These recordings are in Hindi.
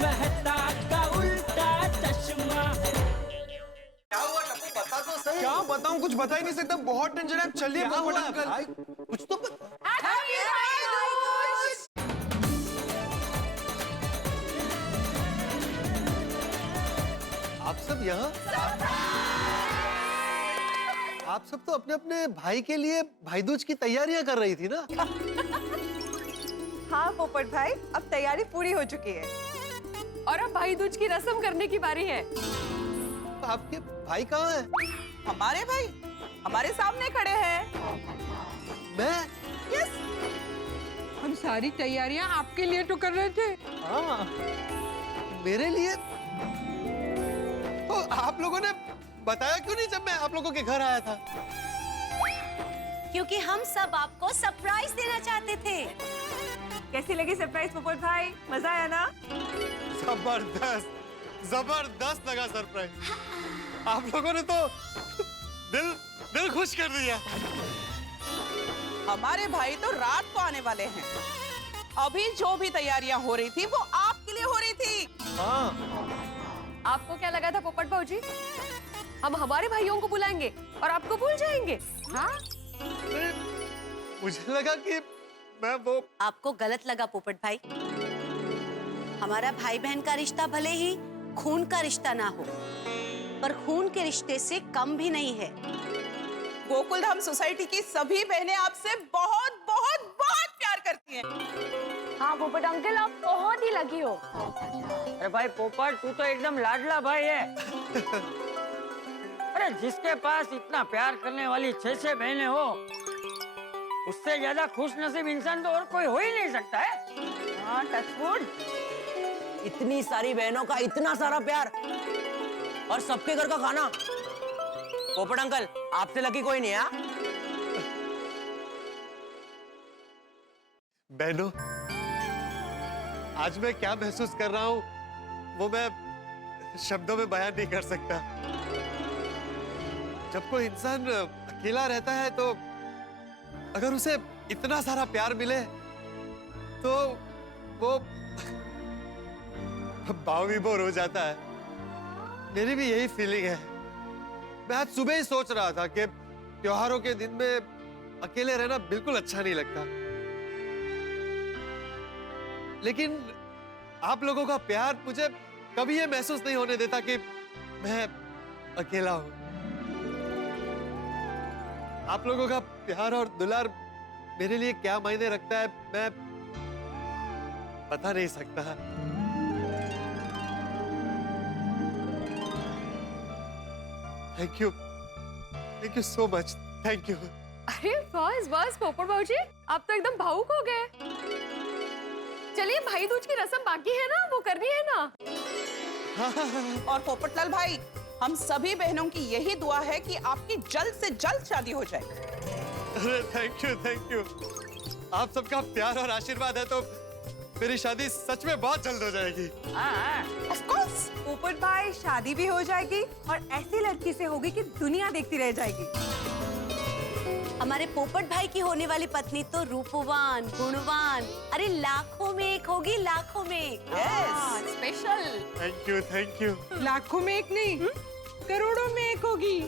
मेहता का उल्टा चश्मा। क्या हुआ टप्पू, बता तो सही। क्या बताऊं, कुछ बता ही नहीं सकता, बहुत टेंशन है। चलिए पोपट अंकल। कुछ तो आप सब यहाँ? आप सब तो अपने अपने भाई के लिए भाई दूज की तैयारियां कर रही थी ना? हाँ पोपट भाई, अब तैयारी पूरी हो चुकी है और अब भाई दूज की रस्म करने की बारी है। आपके भाई कहाँ हैं? हमारे भाई हमारे सामने खड़े हैं। मैं? यस, हम सारी तैयारियां आपके लिए तो कर रहे थे। हाँ, मेरे लिए? तो आप लोगों ने बताया क्यों नहीं जब मैं आप लोगों के घर आया था? क्योंकि हम सब आपको सरप्राइज देना चाहते थे। कैसी लगी सरप्राइज पोपट भाई? मजा आया ना? जबरदस्त, जबरदस्त लगा सरप्राइज। आप लोगों ने तो दिल खुश कर दिया। हमारे भाई तो रात को आने वाले हैं। अभी जो भी तैयारियां हो रही थी वो आपके लिए हो रही थी। हाँ। आपको क्या लगा था पोपट भाऊजी, हम हमारे भाइयों को बुलाएंगे और आपको भूल जाएंगे? हाँ, मुझे लगा कि मैं वो। आपको गलत लगा पोपट भाई। हमारा भाई बहन का रिश्ता भले ही खून का रिश्ता ना हो, पर खून के रिश्ते से कम भी नहीं है। गोकुलधाम सोसाइटी की सभी बहनें आपसे बहुत बहुत बहुत प्यार करती हैं। हाँ पोपट अंकल, आप बहुत ही लकी हो। अरे भाई पोपट, तू तो एकदम लाडला भाई है। अरे जिसके पास इतना प्यार करने वाली 6 बहनें हो, उससे ज्यादा खुश नसीब इंसान तो और कोई हो ही नहीं सकता है। हाँ, टचवुड। इतनी सारी बहनों का इतना सारा प्यार और सबके घर का खाना। पोपट अंकल, आपसे लकी कोई नहीं है। बहनों, आज मैं क्या महसूस कर रहा हूँ वो मैं शब्दों में बयान नहीं कर सकता। जब कोई इंसान अकेला रहता है तो अगर उसे इतना सारा प्यार मिले तो वो भाव-विभोर हो जाता है। मेरी भी यही फीलिंग है। मैं आज सुबह ही सोच रहा था कि त्योहारों के दिन में अकेले रहना बिल्कुल अच्छा नहीं लगता, लेकिन आप लोगों का प्यार मुझे कभी ये महसूस नहीं होने देता कि मैं अकेला हूं। आप लोगों का प्यार और दुलार मेरे लिए क्या मायने रखता है मैं बता नहीं सकता। Thank you so much, thank you. अरे बस पोपट भाऊजी, आप तो एकदम भावुक हो गए। चलिए, भाई दूज की रस्म बाकी है ना, वो करनी है ना। और पोपटलाल भाई, हम सभी बहनों की यही दुआ है कि आपकी जल्द से जल्द शादी हो जाए। अरे थैंक यू। आप सबका प्यार और आशीर्वाद है तो मेरी शादी सच में बहुत जल्द हो जाएगी। Of course, पोपट भाई, शादी भी हो जाएगी और ऐसी लड़की से होगी कि दुनिया देखती रह जाएगी। हमारे पोपट भाई की होने वाली पत्नी तो रूपवान, गुणवान, अरे लाखों में एक होगी, लाखों में एक। स्पेशल। Thank you. लाखों में एक नहीं, करोड़ों में एक होगी।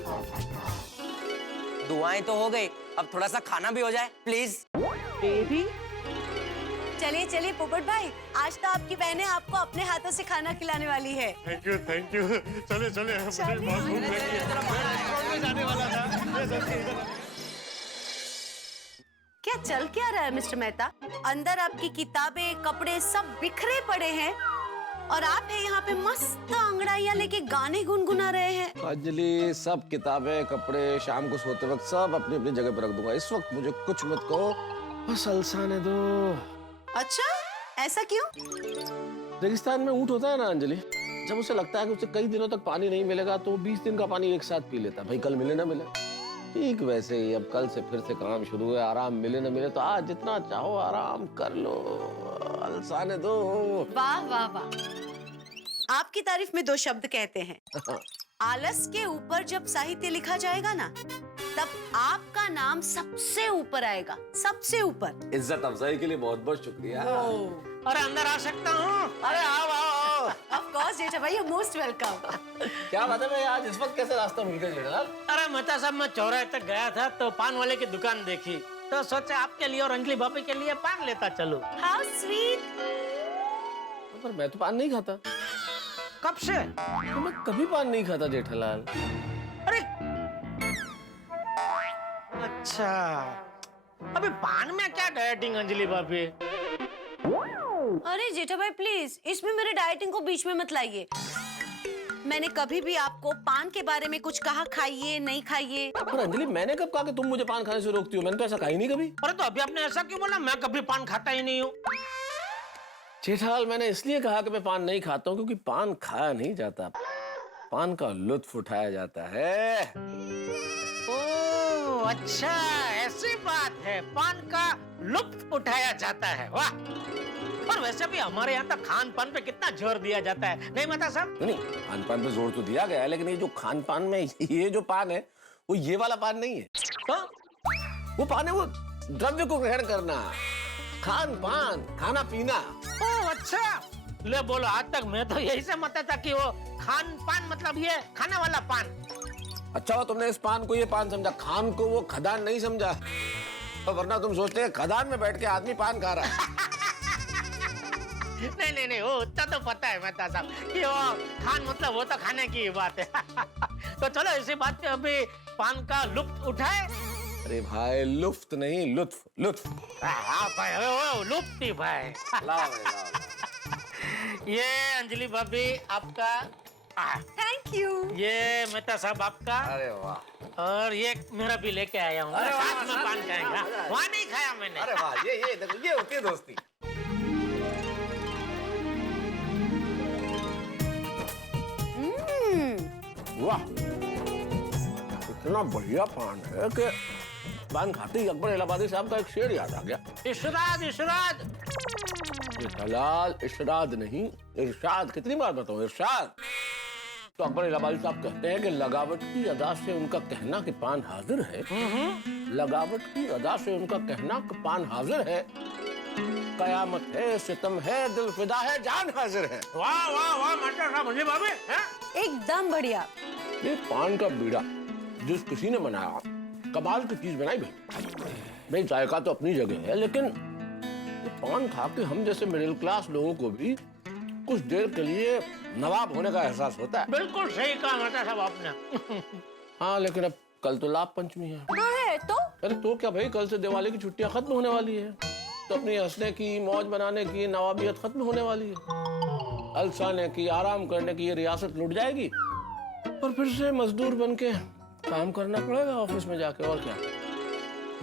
दुआएं तो हो गई, अब थोड़ा सा खाना भी हो जाए प्लीज। बेबी, चलिए पोपट भाई, आज तो आपकी बहनें आपको अपने हाथों से खाना खिलाने वाली है। Thank you. चले मुझे बहुत भूख लगी है। मैं जाने वाला था। क्या चल क्या रहा है मिस्टर मेहता? अंदर आपकी किताबें, कपड़े सब बिखरे पड़े हैं और आप है यहाँ पे मस्त अंगड़ाइयाँ लेके गाने गुनगुना रहे हैं। अंजलि, सब किताबें, कपड़े शाम को सोते वक्त सब अपनी अपनी जगह पर रख दूंगा। इस वक्त मुझे कुछ मत कहो, बस अलसाने दो। अच्छा, ऐसा क्यों? रेगिस्तान में ऊंट होता है ना अंजलि, जब उसे लगता है कि उसे कई दिनों तक पानी नहीं मिलेगा तो 20 दिन का पानी एक साथ पी लेता है। भाई कल मिले ना मिले, ठीक वैसे ही अब कल से फिर से काम शुरू है। आराम मिले ना मिले तो आज जितना चाहो आराम कर लो, अलसाने दो। वाह वाह वाह, आपकी तारीफ में 2 शब्द कहते हैं। आलस के ऊपर जब साहित्य लिखा जाएगा ना, तब आपका नाम सबसे ऊपर आएगा, सबसे ऊपर। इज्जत अफजाई के लिए बहुत बहुत शुक्रिया। अरे अंदर आ सकता हूँ? अरे आओ। course, जेठा भाई, you're most welcome. क्या बात है भाई, आज इस वक्त कैसे रास्ता मिल गया जेठालाल? अरे मेहता साहब, मैं चौराहे तक गया था तो पान वाले की दुकान देखी तो सोचा आपके लिए और अंजलि भाभी के लिए पान लेता चलूं। How sweet. पर मैं तो पान नहीं खाता। कब से? तो मैं कभी पान नहीं खाता जेठालाल। अरे अच्छा, अबे पान में क्या डाइटिंग अंजलि भाभी? अरे जेठा भाई प्लीज, इसमें मेरे डाइटिंग को बीच में मत लाइए। मैंने कभी भी आपको पान के बारे में कुछ कहा खाइए नहीं खाइए? पर अंजलि, मैंने कब कहा कि तुम मुझे पान खाने से रोकती हो? मैंने तो ऐसा कहा ही नहीं कभी। अरे तो अभी आपने ऐसा क्यों बोला? मैं कभी पान खाता ही नहीं हूँ। जेठालाल, मैंने इसलिए कहा कि मैं पान नहीं खाता हूँ क्योंकि पान खाया नहीं जाता, पान का लुत्फ उठाया जाता है। ओह अच्छा, ऐसी बात है, पान का लुत्फ उठाया जाता है। वाह! और वैसे भी हमारे यहाँ तो खान पान पे कितना जोर दिया जाता है, नहीं मेहता साहब? नहीं, खान पान पे जोर तो दिया गया है, लेकिन ये जो खान पान में ये जो पान है वो ये वाला पान नहीं है। तो वो पान है वो द्रव्य को ग्रहण करना, खान पान, खाना पीना। ओह अच्छा, ले बोलो, आज तक मैं तो यही से मत था कि वो खान पान मतलब ये खाने वाला पान। अच्छा हुआ तुमने इस पान को ये पान समझा, खान को वो खदान नहीं समझा। तो वरना तुम सोचते हैं खदान में बैठ के आदमी पान खा रहा है। नहीं, वो उतना तो पता है मेहता साहब कि वो खान मतलब वो तो खाने की बात है। तो चलो इसी बात पे अभी पान का लुत्फ उठाए। अरे भाई, लुफ्त नहीं, लुत्फ, लुत्फ। हाँ भाई, वो लुत्फ ही भाई। लाओ भाई, लाओ। ये अंजलि भाभी आपका, थैंक यू। ये मेहता साहब आपका, अरे वाह। और ये मेरा भी लेके आया हूँ, साथ में पान खाएंगे। वहाँ नहीं खाया मैंने। अरे वाह, ये देखो, ये होती है दोस्ती। वाह, इतना बढ़िया पान है कि पान खाते ही अकबर इलाहाबादी साहब का एक शेर याद आ गया। इशराद, इशराद। जेठालाल, इशराद नहीं, इरशाद। कितनी बार बताऊं, इरशाद। तो अकबर इलाहाबादी साहब कहते हैं कि लगावट की अदा से उनका कहना कि पान हाजिर है, लगावट की अदा से उनका कहना कि पान हाजिर है, कयामत है, सितम है, दिल फिदा है, जान हाजिर है। वाह वाह वाह मेहता साहब, अंजलि भाभी, हैं? एकदम बढ़िया। ये पान का बीड़ा जिस किसी ने बनाया, कमाल की चीज बनाई भाई। जायका तो अपनी जगह है, लेकिन ये पान खा के हम जैसे मिडिल क्लास लोगों को भी कुछ देर के लिए नवाब होने का एहसास होता है। बिल्कुल सही कहा मेहता साहब आपने। हाँ, लेकिन अब कल तो लाभ पंचमी है। है तो? अरे तो क्या भाई, कल से दिवाली की छुट्टियां खत्म होने वाली है, तो अपनी हंसने की, मौज बनाने की नवाबियत खत्म होने वाली है। अलसाने की, आराम करने की ये रियासत लुट जाएगी और फिर से मजदूर बन के काम करना पड़ेगा ऑफिस में जाके, और क्या।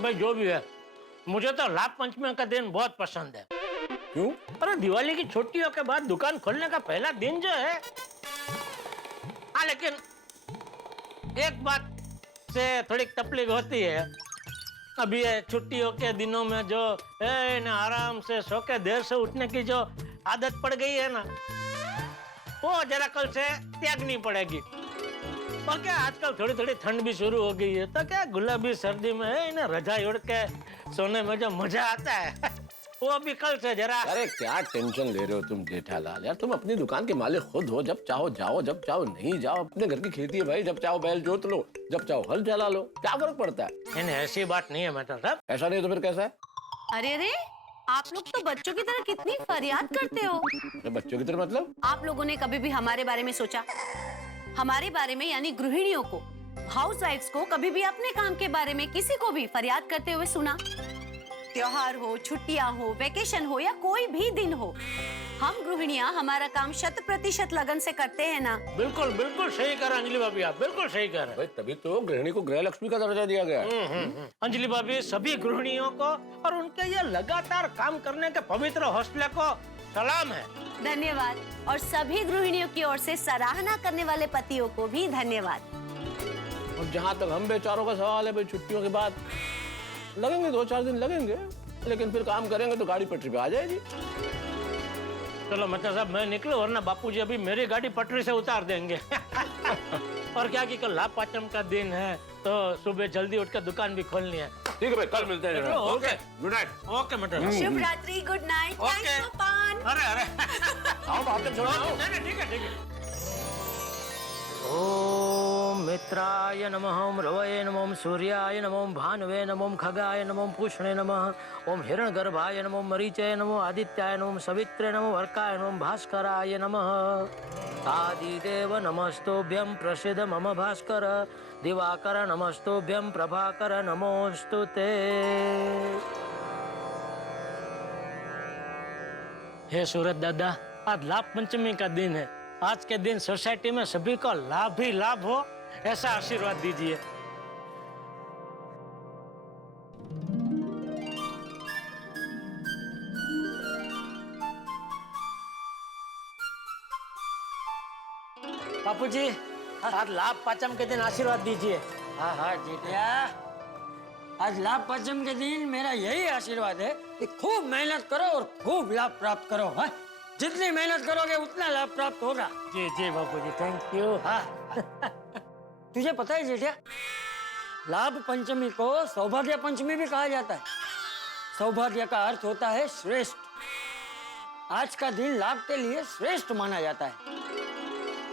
भाई जो भी है, मुझे तो लाभ पंचमी का दिन बहुत पसंद है। क्यों? अरे दिवाली की छुट्टियों के बाद दुकान खोलने का पहला दिन जो है, हाँ लेकिन एक बात से थोड़ी तकलीफ होती है। अभी ये छुट्टियों के दिनों में जो ना आराम से सो के देर से उठने की जो आदत पड़ गई है ना, वो जरा कल से त्यागनी पड़ेगी। और क्या आजकल थोड़ी थोड़ी ठंड भी शुरू हो गई है, तो क्या गुलाबी सर्दी में है ना रजाई ओढ़ के सोने में जो मजा आता है वो भी कल से जरा। अरे क्या टेंशन ले रहे हो तुम जेठालाल, यार तुम अपनी दुकान के मालिक खुद हो, जब चाहो जाओ, जब चाहो नहीं जाओ। अपने घर की खेती है भाई, जब चाहो बैल जोत लो, जब चाहो हल चला लो, क्या फर्क पड़ता है? नहीं ऐसी बात नहीं है मेहता साहब। ऐसा नहीं तो फिर कैसा है? अरे अरे, आप लोग तो बच्चों की तरह कितनी फरियाद करते हो। बच्चों की तरह मतलब? आप लोगों ने कभी भी हमारे बारे में सोचा? हमारे बारे में यानी गृहिणियों को, हाउसवाइफ्स को कभी भी अपने काम के बारे में किसी को भी फरियाद करते हुए सुना? त्योहार हो, छुट्टियां हो, वेकेशन हो या कोई भी दिन हो, हम गृहिणियां हमारा काम 100% लगन से करते हैं ना। बिल्कुल बिल्कुल सही कह रहे हैं अंजलि भाभी, आप बिल्कुल सही कह रहे हैं। भाई तभी तो गृहिणी को गृह लक्ष्मी का दर्जा दिया गया है। अंजलि भाभी, सभी गृहिणियों को और उनके ये लगातार काम करने के पवित्र हौसले को सलाम है। धन्यवाद। और सभी गृहिणियों की ओर से सराहना करने वाले पतियों को भी धन्यवाद। और जहाँ तक हम बेचारों का सवाल है भाई, छुट्टियों के बाद लगेंगे 2-4 दिन लगेंगे, लेकिन फिर काम करेंगे तो गाड़ी पटरी पे आ जाएगी। चलो मेहता साहब मैं निकलूं, वरना बापूजी अभी मेरी गाड़ी पटरी से उतार देंगे। और क्या कि कल लाभ पाचम का दिन है, तो सुबह जल्दी उठकर दुकान भी खोलनी है। ठीक है भाई, कल मिलते हैं। Okay good night. ओके मटर शुभ रात्रि, good night, okay. Thanks for पान। अरे अरे आओ बात कर, छोड़ो। नहीं नहीं ठीक है ठीक है। ओम मित्राय नमः, ओम रवये नमः, ओम सूर्याय नमः, ओम भानुवे नमः, ओम खगाय नमः, ओम पूष्णे नमः, ओम हिरण्यगर्भाय नमः, ओम मरीचय नमः, आदित्याय नमः, ओम सवित्रे नमः, वर्काय नमः, ओम भास्कराय नमः। आदिदेव नमस्तुभ्यं प्रसीद मम भास्कर, दिवाकर नमस्तुभ्यं प्रभाकर नमोस्तुते। हे सूरज दादा, आज लाभ पंचमी का दिन है। आज के दिन सोसाइटी में सभी को लाभ ही लाभ हो, ऐसा आशीर्वाद दीजिए। बापूजी, आज लाभ पाचम के दिन आशीर्वाद दीजिए। हाँ हाँ जेठिया, आज लाभ पंचम के दिन मेरा यही आशीर्वाद है कि खूब मेहनत करो और खूब लाभ प्राप्त करो। हाँ? जितनी मेहनत करोगे उतना लाभ प्राप्त होगा। जी जी बापूजी, थैंक यू। हाँ तुझे पता है जेठिया, लाभ पंचमी को सौभाग्य पंचमी भी कहा जाता है। सौभाग्य का अर्थ होता है श्रेष्ठ। आज का दिन लाभ के लिए श्रेष्ठ माना जाता है।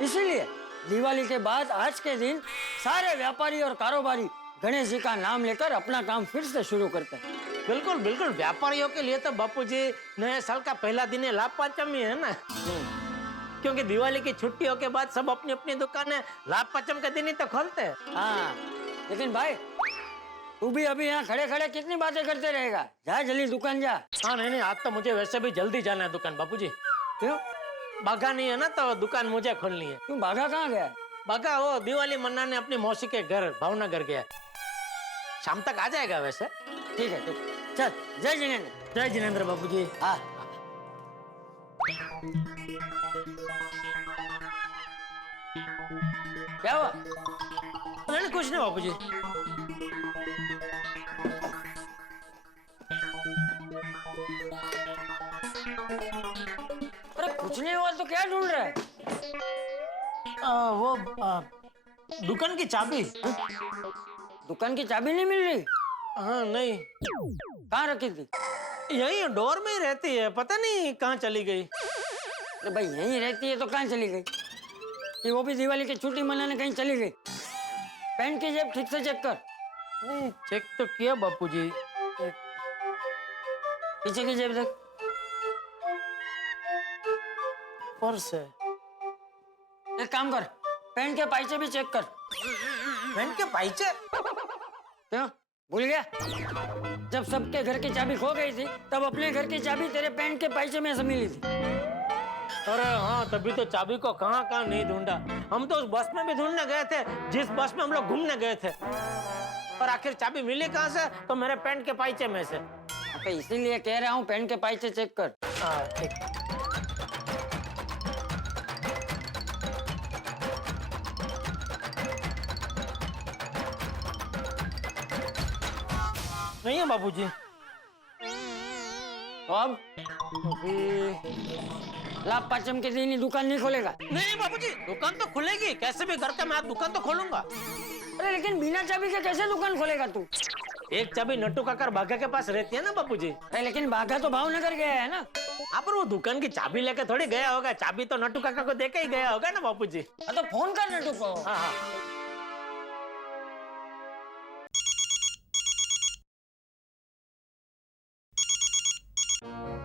इसीलिए दिवाली के बाद आज के दिन सारे व्यापारी और कारोबारी गणेश जी का नाम लेकर अपना काम फिर से शुरू करते हैं। बिल्कुल बिल्कुल, व्यापारियों के लिए तो बापूजी नए साल का पहला दिन है लाभ पंचमी है ना। क्योंकि दिवाली की छुट्टियों के बाद सब अपनी अपनी दुकानें लाभ पंचम के दिन ही तो खोलते हैं। हाँ लेकिन भाई तू भी अभी यहाँ खड़े खड़े कितनी बातें करते रहेगा? जा जल्दी दुकान जा। हाँ नहीं नहीं, आज तो मुझे वैसे भी जल्दी जाना है दुकान बापूजी। क्यों? बाघा नहीं है ना, तो दुकान मुझे खोलनी है। तू भागा कहाँ गया? बाघा वो दिवाली मनाने अपनी मौसी के घर भावनगर गया है। शाम तक आ जाएगा वैसे। ठीक है ठीक है। चल जय जिनेंद्र। जय जिनेंद्र बापूजी। हाँ क्या हुआ? नहीं कुछ नहीं बापूजी। अरे कुछ नहीं हुआ तो क्या ढूंढ रहा है? दुकान की चाबी। दुकान की चाबी नहीं मिल रही? हाँ नहीं, कहाँ रखी थी? यही डोर में ही रहती है, पता नहीं कहाँ चली गई। अरे भाई यहीं रहती है तो कहाँ चली गई? कि वो भी दिवाली की छुट्टी मनाने कहीं चली गई? पैंट की जेब ठीक से चेक कर। नहीं चेक तो किया बापूजी। पीछे की जेब देख। पर्स है। एक काम कर, पैंट के पाइचे भी चेक कर। पैंट के पाइचे? क्यों भूल गया? जब सबके घर की चाबी खो गई थी तब अपने घर की चाबी तेरे पैंट के पाइचे में से मिली थी। अरे हाँ, तभी तो चाबी को कहाँ कहाँ नहीं ढूंढा। हम तो उस बस में भी ढूंढने गए थे जिस बस में हम लोग घूमने गए थे, और आखिर चाबी मिली कहाँ से? तो मेरे पैंट के पाइचे में से। तो इसीलिए कह रहा हूँ पैंट के पाइचे चेक कर। हाँ ठीक। नहीं है बाबूजी। अब लाभ पाचम के दिन ही दुकान नहीं खोलेगा? नहीं बाबूजी, दुकान तो खुलेगी, कैसे भी करके मैं आज दुकान तो खोलूंगा। अरे लेकिन बिना चाबी के कैसे दुकान खोलेगा तू? एक चाबी नट्टू काका बाघा के पास रहती है ना बाबूजी। अरे लेकिन बाघा तो भावनगर गया है ना। हाँ पर वो दुकान की चाबी लेके थोड़ी गया होगा, चाबी तो नट्टू काका को देके ही गया होगा ना बाबूजी। तो फोन कर नट्टू को। हाँ हाँ।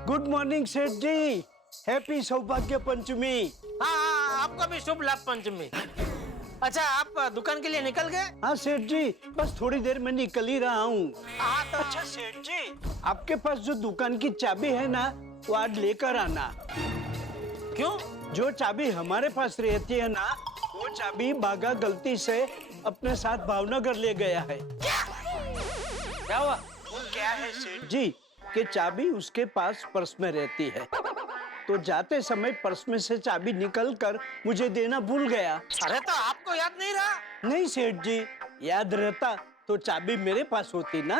गुड मॉर्निंग सेठ जी, हैप्पी सौभाग्य पंचमी। हाँ आपको भी शुभ लाभ पंचमी। अच्छा आप दुकान के लिए निकल गए? हाँ सेठ जी, बस थोड़ी देर में निकल ही रहा हूँ। हाँ तो अच्छा सेठ जी, आपके पास जो दुकान की चाबी है ना, वो आज लेकर आना। क्यों? जो चाबी हमारे पास रहती है ना, वो चाबी बाघा गलती से अपने साथ भावनगर ले गया है। क्या हुआ? क्या है सेठ जी कि चाबी उसके पास पर्स में रहती है, तो जाते समय पर्स में से चाबी निकलकर मुझे देना भूल गया। अरे तो आपको याद नहीं रहा? नहीं सेठ जी, याद रहता तो चाबी मेरे पास होती ना।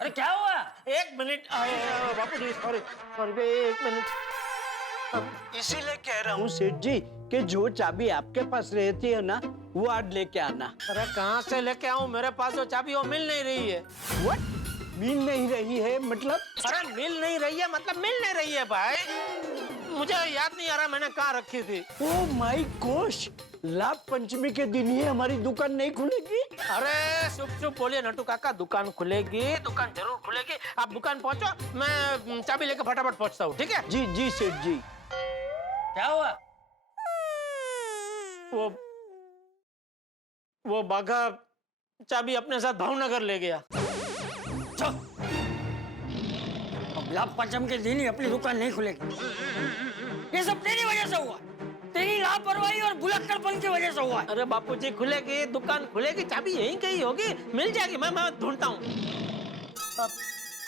अरे क्या हुआ? एक मिनट बापू जी, सॉरी सॉरी, एक मिनट। इसीलिए कह रहा हूँ सेठ जी कि जो चाबी आपके पास रहती है ना, वो आज लेके आना। अरे कहाँ से लेके आऊं? मेरे पास जो चाबी वो मिल नहीं रही है। What? मिल नहीं रही है मतलब? अरे मिल नहीं रही है मतलब मिल नहीं रही है भाई। मुझे याद नहीं आ रहा मैंने कहाँ रखी थी। ओ माय गॉश, लाभ पंचमी के दिन ही हमारी दुकान नहीं खुलेगी? अरे चुप चुप बोलिए नटू काका, दुकान खुलेगी, दुकान जरूर खुलेगी। आप दुकान पहुंचो, मैं चाबी लेकर फटाफट पहुंचता हूँ, ठीक है? जी जी सेठ जी। क्या हुआ? वो बाघा चाबी अपने साथ भावनगर ले गया। अब लाभ पंचम के दिन ही अपनी दुकान नहीं खुलेगी। ये सब तेरी वजह से हुआ, तेरी लापरवाही और भुलक्कड़पन की वजह से हुआ। अरे बापूजी खुलेगी, दुकान खुलेगी, चाबी यहीं कहीं होगी, मिल जाएगी। मैं ढूंढता हूँ।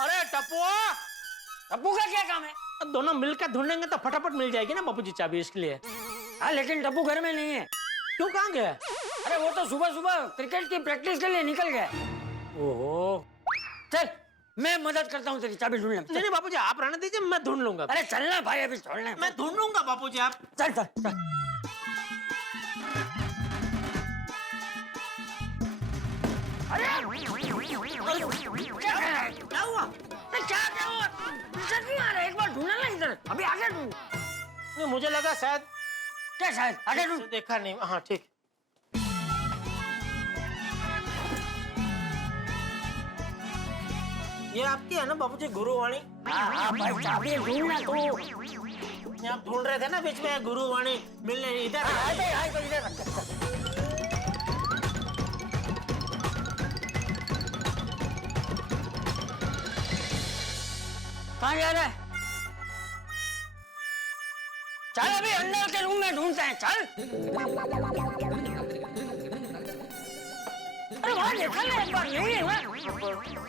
अरे टप्पू का क्या काम है? दोनों मिलकर ढूंढेंगे तो फटाफट मिल जाएगी ना बापूजी चाबी, इसलिए। हाँ लेकिन टप्पू घर में नहीं है। क्यों, कहाँ गया? अरे वो तो सुबह सुबह क्रिकेट की प्रैक्टिस के लिए निकल गया। ओहो, चल मैं मदद करता हूँ तेरी चाबी ढूंढने में। नहीं बापूजी आप रहने दीजिए, मैं ढूंढ लूंगा। अरे चलना भाई, अभी छोड़ना है। मैं ढूंढ लूंगा बापूजी, आप चल चल चल। अरे क्या हुआ? क्या हुआ? पीछे क्यों आ रहा है? एक बार ढूंढना ना इधर, अभी आगे ढूंढ। नहीं, मुझे लगा शायद। क्या शायद? आगे ढूंढ। देखा नहीं। हाँ ठीक। ये आपकी है ना बापूजी गुरुवाणी? हाँ भाई चाबी ढूंढना तो। आप ढूंढ रहे थे ना बीच में गुरुवाणी मिलने, इधर कहाँ जा रहा है? चल अभी अंदर के रूम में ढूंढते हैं, चल। अरे वहाँ देखा ना एक बार, नहीं है ना?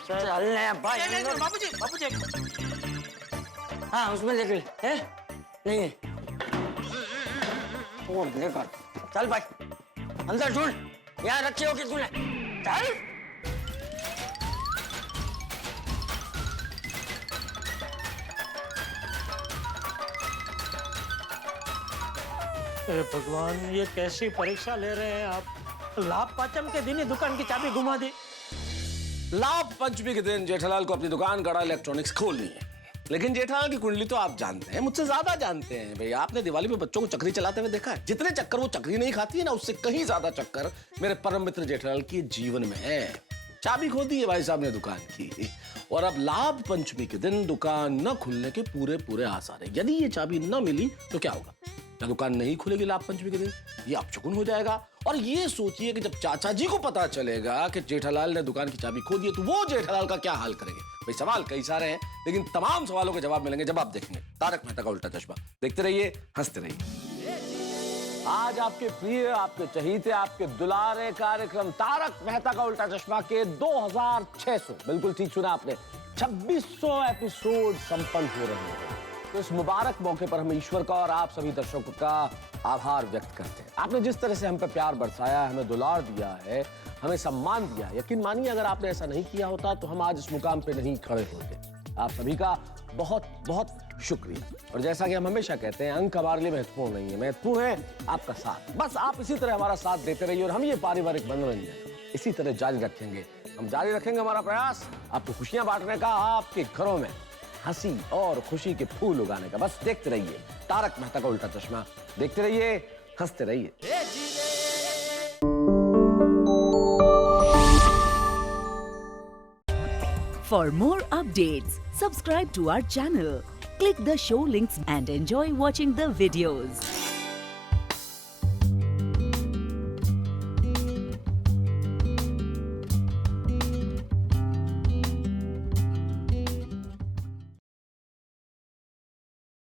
चल ना भाई। बापूजी हाँ उसमें देख ले, है? नहीं है। वो देखा। चल भाई अंदर ढूंढ, यहाँ रखी होगी तूने, चल। भगवान, ये कैसी परीक्षा ले रहे हैं आप? लाभ पंचम के दिन ही दुकान की चाबी घुमा दी। लाभ पंचमी के दिन जेठालाल को अपनी दुकान गड़ा इलेक्ट्रॉनिक्स खोलनी है, लेकिन जेठालाल की कुंडली तो आप जानते हैं, मुझसे ज्यादा जानते हैं भाई। आपने दिवाली पे बच्चों को चक्री चलाते हुए देखा है? जितने चक्कर वो चक्री नहीं खाती है ना, उससे कहीं ज्यादा चक्कर मेरे परम मित्र जेठालाल के जीवन में है। चाबी खो दी है भाई साहब ने दुकान की, और अब लाभ पंचमी के दिन दुकान न खुलने के पूरे पूरे आसार है। यदि ये चाबी न मिली तो क्या होगा? क्या दुकान नहीं खुलेगी लाभ पंचमी के दिन? ये अपशकुन हो जाएगा। और ये सोचिए कि जब चाचा जी को पता चलेगा कि जेठालाल ने दुकान की चाबी खो दी है, तो वो जेठालाल का क्या हाल करेंगे? भाई सवाल कई सारे हैं, लेकिन तमाम सवालों के जवाब मिलेंगे जब आप देखेंगे तारक मेहता का उल्टा चश्मा। देखते रहिए, हंसते रहिए। आज आपके प्रिय, आपके चहीते, आपके दुलारे कार्यक्रम तारक मेहता का उल्टा चश्मा के 2600, बिल्कुल ठीक सुना आपने, 2600 एपिसोड संपन्न हो रहे हैं। तो इस मुबारक मौके पर हम ईश्वर का और आप सभी दर्शकों का आभार व्यक्त करते हैं। आपने जिस तरह से हम पे प्यार बरसाया, हमें दुलार दिया है, हमें सम्मान दिया, यकीन मानिए अगर आपने ऐसा नहीं किया होता तो हम आज इस मुकाम पे नहीं खड़े होते। आप सभी का बहुत बहुत शुक्रिया। और जैसा कि हम हमेशा कहते हैं, अंक हमारे लिए महत्वपूर्ण नहीं है, महत्वपूर्ण है आपका साथ। बस आप इसी तरह हमारा साथ देते रहिए और हम ये पारिवारिक मनोरंजन इसी तरह जारी रखेंगे। हम जारी रखेंगे हमारा प्रयास आपको खुशियां बांटने का, आपके घरों में हंसी और खुशी के फूल उगाने का। बस देखते रहिए तारक मेहता का उल्टा चश्मा, देखते रहिए, हंसते रहिए। For more updates, subscribe to our channel, click the show links and enjoy watching the videos.